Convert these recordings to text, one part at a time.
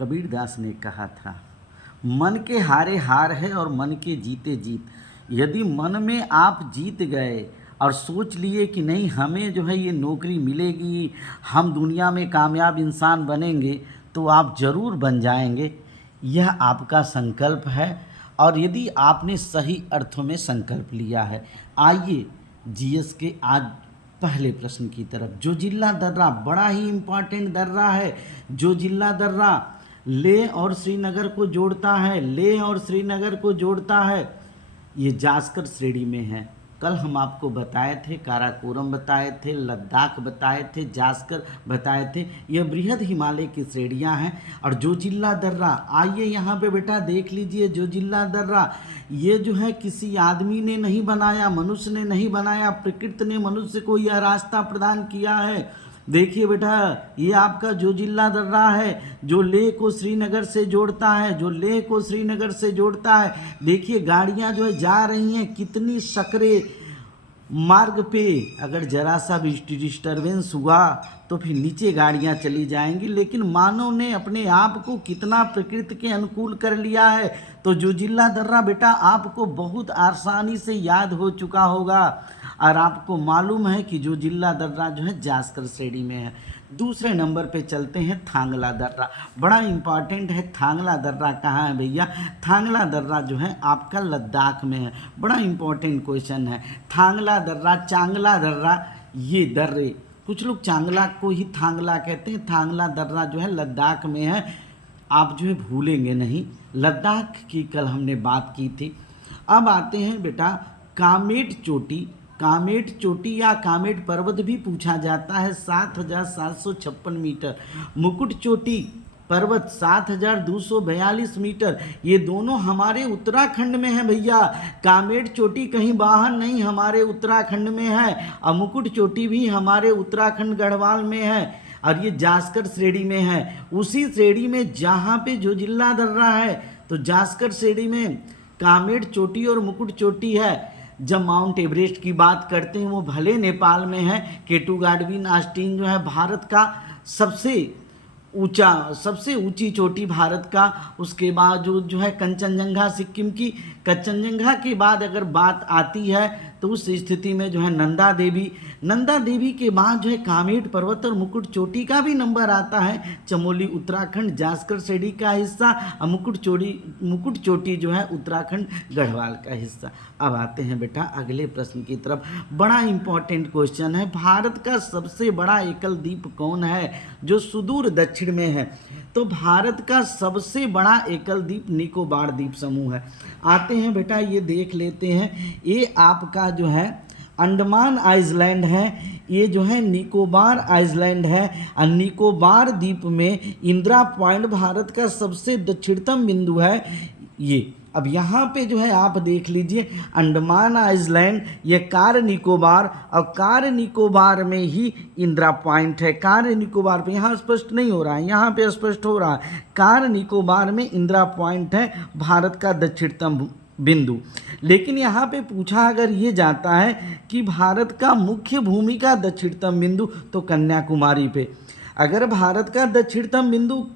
कबीरदास ने कहा था, मन के हारे हार है और मन के जीते जीत। यदि मन में आप जीत गए और सोच लिए कि नहीं हमें जो है ये नौकरी मिलेगी, हम दुनिया में कामयाब इंसान बनेंगे, तो आप ज़रूर बन जाएंगे। यह आपका संकल्प है और यदि आपने सही अर्थों में संकल्प लिया है। आइए जीएस के आज पहले प्रश्न की तरफ। जो जिला दर्रा बड़ा ही इम्पॉर्टेंट दर्रा है। जो जिला दर्रा लेह और श्रीनगर को जोड़ता है, लेह और श्रीनगर को जोड़ता है, ये जास्कर श्रेणी में है। कल हम आपको बताए थे, काराकोरम बताए थे, लद्दाख बताए थे, जास्कर बताए थे। ये बृहद हिमालय की श्रेणियाँ हैं। और जो जिला दर्रा, आइए यहाँ पे बेटा देख लीजिए, जो जिला दर्रा ये जो है किसी आदमी ने नहीं बनाया, मनुष्य ने नहीं बनाया, प्रकृति ने मनुष्य को यह रास्ता प्रदान किया है। देखिए बेटा, ये आपका जो जिला दर्रा है, जो लेह को श्रीनगर से जोड़ता है, जो लेह को श्रीनगर से जोड़ता है। देखिए गाड़ियां जो है जा रही हैं, कितनी सकरे मार्ग पे अगर जरा सा भी डिस्टर्बेंस हुआ तो फिर नीचे गाड़ियां चली जाएंगी। लेकिन मानव ने अपने आप को कितना प्रकृति के अनुकूल कर लिया है। तो जो जिला दर्रा बेटा आपको बहुत आसानी से याद हो चुका होगा और आपको मालूम है कि जो जिला दर्रा जो है जास्कर श्रेणी में है। दूसरे नंबर पे चलते हैं थांगला दर्रा। बड़ा इम्पॉर्टेंट है। थांगला दर्रा कहाँ है भैया? थांगला दर्रा जो है आपका लद्दाख में है। बड़ा इम्पॉर्टेंट क्वेश्चन है। थांगला दर्रा, चांगला दर्रा, ये दर्रे, कुछ लोग चांगला को ही थांगला कहते हैं। थांगला दर्रा जो है लद्दाख में है। आप जो है भूलेंगे नहीं, लद्दाख की कल हमने बात की थी। अब आते हैं बेटा कामेट चोटी। कामेट चोटी या कामेट पर्वत भी पूछा जाता है, 7,756 मीटर। मुकुट चोटी पर्वत 7,242 मीटर। ये दोनों हमारे उत्तराखंड में है भैया। कामेट चोटी कहीं बाहर नहीं, हमारे उत्तराखंड में है। और मुकुट चोटी भी हमारे उत्तराखंड गढ़वाल में है और ये जास्कर श्रेणी में है। उसी श्रेणी में जहाँ पे जो जिला दर्रा है, तो जास्कर श्रेणी में कामेट चोटी और मुकुट चोटी है। जब माउंट एवरेस्ट की बात करते हैं, वो भले नेपाल में है। केटू गाडविन आस्टीन जो है भारत का सबसे ऊंची चोटी भारत का। उसके बाद जो है कंचनजंगा सिक्किम की। कंचनजंगा के बाद अगर बात आती है तो उस स्थिति में जो है नंदा देवी के बाद जो है कामेट पर्वत और मुकुट चोटी का भी नंबर आता है। चमोली उत्तराखंड जास्कर श्रेणी का हिस्सा और मुकुट चोटी जो है उत्तराखंड गढ़वाल का हिस्सा। अब आते हैं बेटा अगले प्रश्न की तरफ। बड़ा इंपॉर्टेंट क्वेश्चन है। भारत का सबसे बड़ा एकल द्वीप कौन है जो सुदूर दक्षिण में है? तो भारत का सबसे बड़ा एकल द्वीप निकोबार द्वीप समूह है। आते हैं बेटा, ये देख लेते हैं। ये आपका जो है अंडमान आइलैंड है, ये जो है निकोबार आइलैंड है। और निकोबार द्वीप में इंदिरा पॉइंट भारत का सबसे दक्षिणतम बिंदु है ये। अब यहाँ पे जो है आप देख लीजिए, अंडमान आइलैंड, ये कार निकोबार, और कार निकोबार में ही इंदिरा पॉइंट है। कार निकोबार पे यहाँ स्पष्ट नहीं हो रहा है, यहाँ पे स्पष्ट हो रहा है। कार निकोबार में इंदिरा पॉइंट है, भारत का दक्षिणतम बिंदु। लेकिन यहाँ पे पूछा अगर ये जाता है कि भारत का मुख्य भूमि का दक्षिणतम बिंदु, तो कन्याकुमारी पे। अगर भारत का दक्षिणतम बिंदु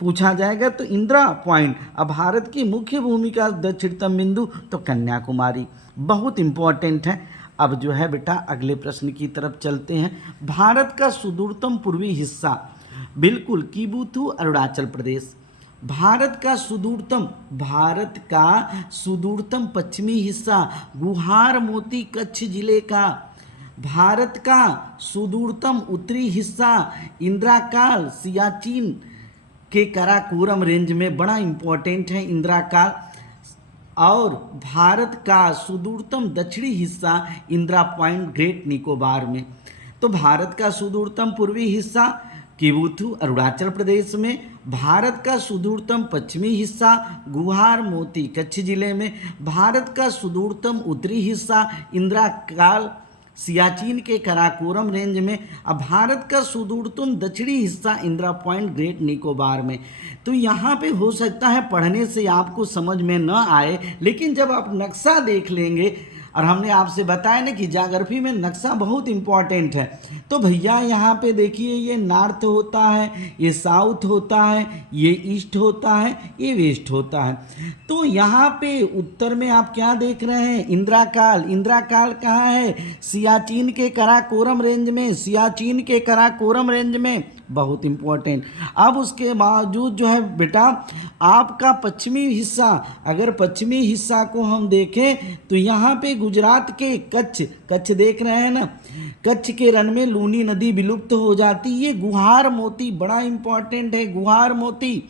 पूछा जाएगा तो इंदिरा पॉइंट। अब भारत की मुख्य भूमि का दक्षिणतम बिंदु तो कन्याकुमारी। बहुत इंपॉर्टेंट है। अब जो है बेटा अगले प्रश्न की तरफ चलते हैं। भारत का सुदूरतम पूर्वी हिस्सा, बिल्कुल किबुथु अरुणाचल प्रदेश। भारत का सुदूरतम पश्चिमी हिस्सा गुहार मोती कच्छ जिले का। भारत का सुदूरतम उत्तरी हिस्सा इंद्राकाल सियाचिन के काराकोरम रेंज में। बड़ा इंपॉर्टेंट है इंद्राकाल। और भारत का सुदूरतम दक्षिणी हिस्सा इंदिरा पॉइंट ग्रेट निकोबार में। तो भारत का सुदूरतम पूर्वी हिस्सा किबुथु अरुणाचल प्रदेश में। भारत का सुदूरतम पश्चिमी हिस्सा गुहार मोती कच्छ जिले में। भारत का सुदूरतम उत्तरी हिस्सा इंद्राकाल सियाचिन के काराकोरम रेंज में। अब भारत का सुदूरतम दक्षिणी हिस्सा इंदिरा पॉइंट ग्रेट निकोबार में। तो यहाँ पे हो सकता है पढ़ने से आपको समझ में न आए, लेकिन जब आप नक्शा देख लेंगे और हमने आपसे बताया ना कि ज्योग्राफी में नक्शा बहुत इम्पॉर्टेंट है। तो भैया यहाँ पे देखिए, ये नॉर्थ होता है, ये साउथ होता है, ये ईस्ट होता है, ये वेस्ट होता है। तो यहाँ पे उत्तर में आप क्या देख रहे हैं, इंदिराकाल। इंदिराकाल कहाँ है, सियाचिन के काराकोरम रेंज में, सियाचिन के काराकोरम रेंज में, बहुत इम्पोर्टेंट। अब उसके बावजूद जो है बेटा, आपका पश्चिमी हिस्सा, अगर पश्चिमी हिस्सा को हम देखें तो यहाँ पे गुजरात के कच्छ, कच्छ देख रहे हैं ना, कच्छ के रण में लूनी नदी विलुप्त हो जाती, ये गुहार मोती बड़ा इम्पोर्टेंट है, गुहार मोती।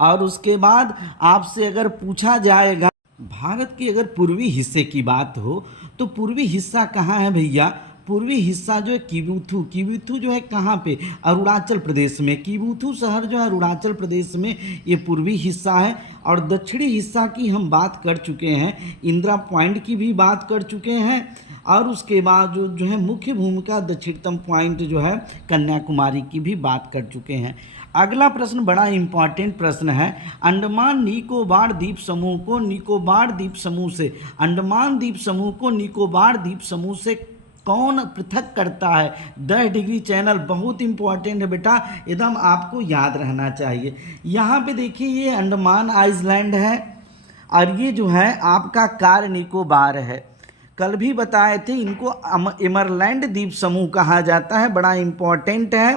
और उसके बाद आपसे अगर पूछा जाएगा भारत के अगर पूर्वी हिस्से की बात हो, तो पूर्वी हिस्सा कहाँ है भैया, पूर्वी हिस्सा जो है किबुथु, किबुथु जो है कहाँ पे, अरुणाचल प्रदेश में, किबुथु शहर जो है अरुणाचल प्रदेश में, ये पूर्वी हिस्सा है। और दक्षिणी हिस्सा की हम बात कर चुके हैं, इंदिरा पॉइंट की भी बात कर चुके हैं। और उसके बाद जो है मुख्य भूमिका दक्षिणतम पॉइंट जो है कन्याकुमारी की भी बात कर चुके हैं। अगला प्रश्न बड़ा इंपॉर्टेंट प्रश्न है, अंडमान निकोबार द्वीप समूह को निकोबार द्वीप समूह से, अंडमान द्वीप समूह को निकोबार द्वीप समूह से कौन पृथक करता है। 10 डिग्री चैनल बहुत इंपॉर्टेंट है बेटा, एकदम आपको याद रहना चाहिए। यहाँ पे देखिए, ये अंडमान आइलैंड है और ये जो है आपका कार निकोबार है। कल भी बताए थे, इनको इमरलैंड द्वीप समूह कहा जाता है, बड़ा इंपॉर्टेंट है।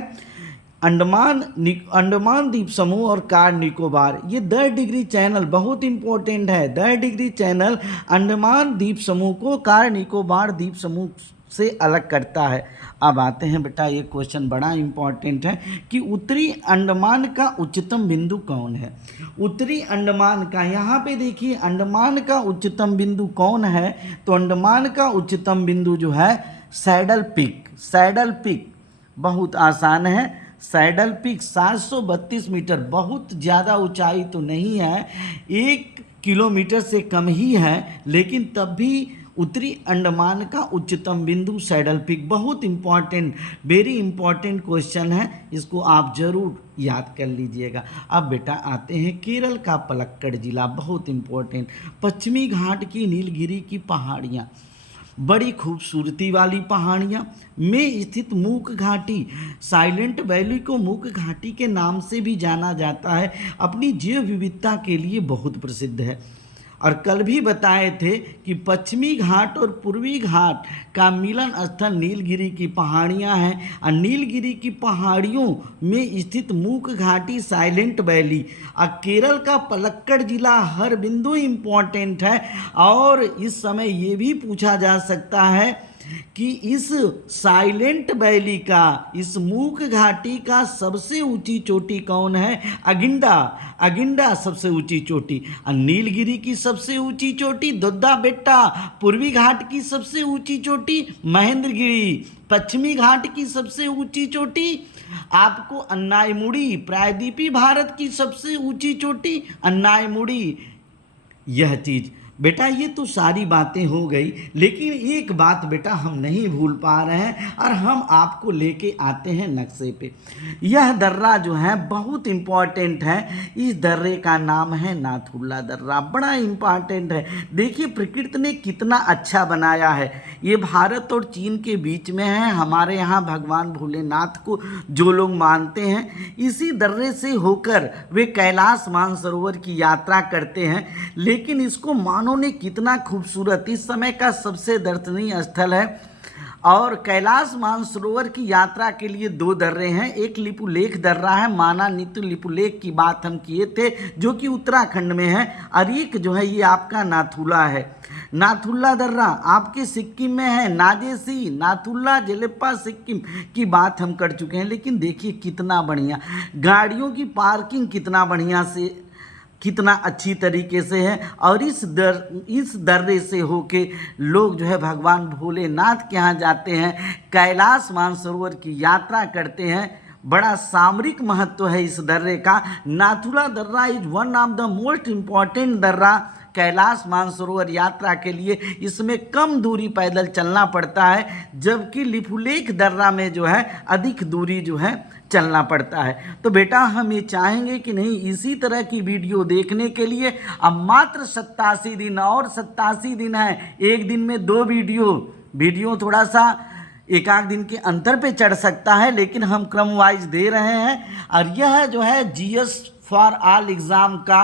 अंडमान द्वीप समूह और कार निकोबार, ये 10 डिग्री चैनल बहुत इंपॉर्टेंट है। 10 डिग्री चैनल अंडमान द्वीप समूह को कार निकोबार द्वीप समूह से अलग करता है। अब आते हैं बेटा, ये क्वेश्चन बड़ा इंपॉर्टेंट है कि उत्तरी अंडमान का उच्चतम बिंदु कौन है। उत्तरी अंडमान का, यहाँ पे देखिए अंडमान का उच्चतम बिंदु कौन है, तो अंडमान का उच्चतम बिंदु जो है सैडल पीक, सैडल पीक बहुत आसान है। सैडल पीक 732 मीटर, बहुत ज़्यादा ऊंचाई तो नहीं है, 1 किलोमीटर से कम ही है, लेकिन तब भी उत्तरी अंडमान का उच्चतम बिंदु सैडल पीक, बहुत इंपॉर्टेंट, वेरी इंपॉर्टेंट क्वेश्चन है, इसको आप जरूर याद कर लीजिएगा। अब बेटा आते हैं केरल का पलक्कड़ जिला, बहुत इंपॉर्टेंट। पश्चिमी घाट की नीलगिरी की पहाड़ियाँ, बड़ी खूबसूरती वाली पहाड़ियाँ में स्थित मूक घाटी, साइलेंट वैली को मूक घाटी के नाम से भी जाना जाता है, अपनी जैव विविधता के लिए बहुत प्रसिद्ध है। और कल भी बताए थे कि पश्चिमी घाट और पूर्वी घाट का मिलन स्थल नीलगिरी की पहाड़ियाँ हैं, और नीलगिरी की पहाड़ियों में स्थित मूक घाटी, साइलेंट वैली। और केरल का पलक्कड़ जिला हर बिंदु इम्पॉर्टेंट है। और इस समय ये भी पूछा जा सकता है कि इस साइलेंट वैली का, इस मूक घाटी का सबसे ऊंची चोटी कौन है, अगिंडा, अगिंडा सबसे ऊंची चोटी। और नीलगिरी की सबसे ऊंची चोटी दोद्दा बेट्टा, पूर्वी घाट की सबसे ऊंची चोटी महेंद्रगिरी, पश्चिमी घाट की सबसे ऊंची चोटी आपको अन्नाईमुड़ी, प्रायद्वीपीय भारत की सबसे ऊंची चोटी अन्नाईमुड़ी। यह चीज़ बेटा, ये तो सारी बातें हो गई, लेकिन एक बात बेटा हम नहीं भूल पा रहे हैं, और हम आपको लेके आते हैं नक्शे पे। यह दर्रा जो है बहुत इम्पॉर्टेंट है, इस दर्रे का नाम है नाथुला दर्रा, बड़ा इम्पॉर्टेंट है। देखिए प्रकृति ने कितना अच्छा बनाया है, ये भारत और चीन के बीच में है। हमारे यहाँ भगवान भोलेनाथ को जो लोग मानते हैं, इसी दर्रे से होकर वे कैलाश मानसरोवर की यात्रा करते हैं। लेकिन इसको मानो ने कितना खूबसूरत, इस समय का सबसे दर्शनीय स्थल है। और कैलाश मानसरोवर की यात्रा के लिए 2 दर्रे हैं, एक लिपुलेख दर्रा है, माना नितु लिपुलेख की बात हम किए थे, जो कि उत्तराखंड में है, और एक जो है ये आपका नाथुला है। नाथुला दर्रा आपके सिक्किम में है, नाजेसी, नाथुला, जेलेप्पा सिक्किम की बात हम कर चुके हैं। लेकिन देखिए कितना बढ़िया, गाड़ियों की पार्किंग कितना बढ़िया से, कितना अच्छी तरीके से है। और इस दर्रे से होके लोग जो है भगवान भोलेनाथ के यहाँ जाते हैं, कैलाश मानसरोवर की यात्रा करते हैं। बड़ा सामरिक महत्व है इस दर्रे का। नाथुला दर्रा is one of the most important दर्रा कैलाश मानसरोवर यात्रा के लिए। इसमें कम दूरी पैदल चलना पड़ता है, जबकि लिपुलेख दर्रा में जो है अधिक दूरी जो है चलना पड़ता है। तो बेटा हम ये चाहेंगे कि नहीं, इसी तरह की वीडियो देखने के लिए अब मात्र 87 दिन और 87 दिन है। एक दिन में 2 वीडियो थोड़ा सा एक आध दिन के अंतर पे चढ़ सकता है, लेकिन हम क्रम वाइज दे रहे हैं। और यह जो है जीएस फॉर ऑल एग्ज़ाम का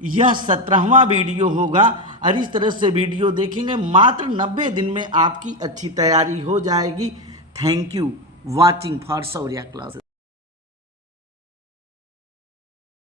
यह 17वां वीडियो होगा। और इस तरह से वीडियो देखेंगे, मात्र 90 दिन में आपकी अच्छी तैयारी हो जाएगी। Thank you watching for Shaurya classes.